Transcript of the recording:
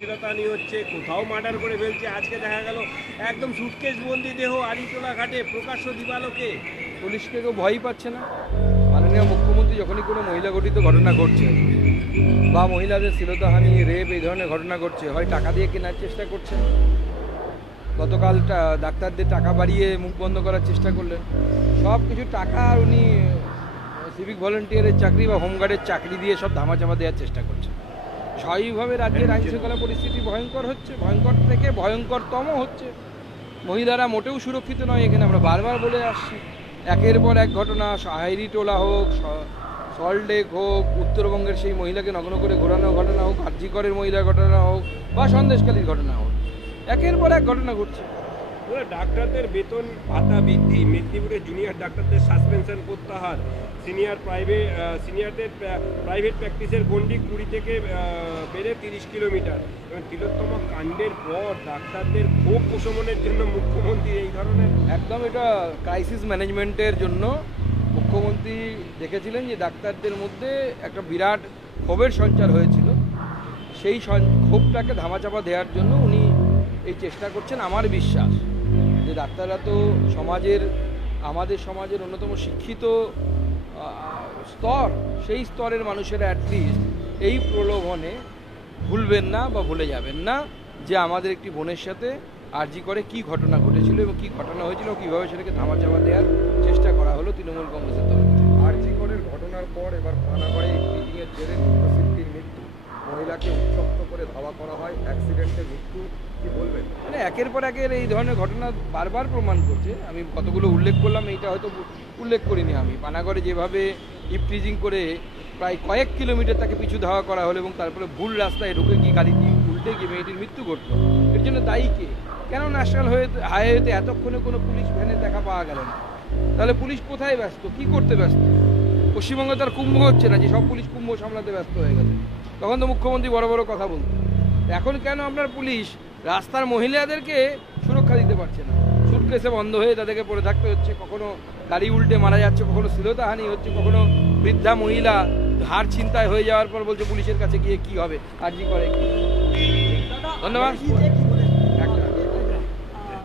শ্লীলতাহানি হচ্ছে, কোথাও মার্ডার করে ফেলছে। আজকে দেখা গেল একদম সুটকেস বন্দি দেহ আড়িটোলা ঘাটে প্রকাশ্য দিবালোকে। পুলিশকে কেউ ভয়ই পাচ্ছে না। মাননীয় মুখ্যমন্ত্রী যখনই কোনো মহিলা গঠিত ঘটনা ঘটছে বা মহিলাদের শ্লীলতাহানি, রেপ এই ধরনের ঘটনা ঘটছে, হয় টাকা দিয়ে কেনার চেষ্টা করছে। গতকাল ডাক্তারদের টাকা বাড়িয়ে মুখ বন্ধ করার চেষ্টা করলেন। সব কিছু টাকা আর উনি সিভিক ভলেন্টিয়ারের চাকরি বা হোমগার্ডের চাকরি দিয়ে সব ধামাচাপা দেওয়ার চেষ্টা করছে। স্বাভাবিকভাবে রাজ্যের আইনশৃঙ্খলা পরিস্থিতি ভয়ঙ্কর হচ্ছে, ভয়ঙ্কর থেকে ভয়ঙ্করতম হচ্ছে। মহিলারা মোটেও সুরক্ষিত নয়। এখানে আমরা বারবার বলে আসছি, একের পর এক ঘটনা, হাইরিটোলা হোক, সল্টলেক হোক, উত্তরবঙ্গের সেই মহিলাকে নগ্ন করে ঘোরানো ঘটনা হোক, আরজিকরের মহিলার ঘটনা হোক বা সন্দেশখালীর ঘটনা হোক, একের পর এক ঘটনা ঘটছে। ডাক্তারদের বেতন ভাতা বৃদ্ধি, মেদিনীপুরের জুনিয়র ডাক্তারদের সাসপেনশন প্রত্যাহার, সিনিয়রদের প্রাইভেট প্র্যাকটিসের গণ্ডি 20 থেকে বেড়ে 30 কিলোমিটার। এবং তিলোত্তমা কাণ্ডের পর ডাক্তারদের ক্ষোভ প্রশমনের জন্য মুখ্যমন্ত্রী এই ধরনের একদম এটা ক্রাইসিস ম্যানেজমেন্টের জন্য মুখ্যমন্ত্রী দেখেছিলেন যে ডাক্তারদের মধ্যে একটা বিরাট ক্ষোভের সঞ্চার হয়েছিল। সেই ক্ষোভটাকে ধামাচাপা দেওয়ার জন্য উনি এই চেষ্টা করছেন। আমার বিশ্বাস যে ডাক্তাররা তো আমাদের সমাজের অন্যতম শিক্ষিত স্তর, সেই স্তরের মানুষেরা অ্যাটলিস্ট এই প্রলোভনে ভুলবেন না বা ভুলে যাবেন না যে আমাদের একটি বোনের সাথে আরজি করে কী ঘটনা ঘটেছিল এবং কী ঘটনা হয়েছিল, কীভাবে সেটাকে ধামাচাপা দেওয়ার চেষ্টা করা হলো তৃণমূল কংগ্রেসের তরফ থেকে। আরজি করের ঘটনার পর এবার পানাগড়ে ইফটিজিংয়ের জেরে নৃত্যশিল্পীর মৃত্যু, মহিলাকে উত্তপ্ত করে ধাওয়া করা হয়, অ্যাক্সিডেন্টে মৃত্যু, কি বলবেন? মানে একের পর একের এই ধরনের ঘটনা বারবার প্রমাণ করছে। আমি কতগুলো উল্লেখ করলাম, এইটা হয়তো উল্লেখ করিনি আমি। পানাগড়ে যেভাবে ইফটিজিং করে প্রায় কয়েক কিলোমিটার তাকে পিছু ধাওয়া করা হলো এবং তারপরে ভুল রাস্তায় ঢুকে গিয়ে গাড়িটি উল্টে গিয়ে মেয়েটির মৃত্যু ঘটল, এর জন্য দায়ী কে? কেন ন্যাশনাল হাইওয়েতে এতক্ষণে কোনো পুলিশ ভ্যানে দেখা পাওয়া গেল না? তাহলে পুলিশ কোথায় ব্যস্ত, কি করতে ব্যস্ত? পশ্চিমবঙ্গে তার কুম্ভ হচ্ছে না যে সব পুলিশ কুম্ভ সামলাতে ব্যস্ত হয়ে গেছে? তখন তো মুখ্যমন্ত্রী বড় বড় কথা বলতেন। এখন কেন আপনার পুলিশ রাস্তার মহিলাদেরকে সুরক্ষা দিতে পারছে না? সুটকেসে বন্ধ হয়ে তাদেরকে পড়ে থাকতে হচ্ছে, কখনো গাড়ি উল্টে মারা যাচ্ছে, কখনো শ্লীলতাহানি হচ্ছে, কখনো বৃদ্ধা মহিলা হার ছিনতাই হয়ে যাওয়ার পর বলছে পুলিশের কাছে গিয়ে কি হবে, আরজি করে কি। ধন্যবাদ।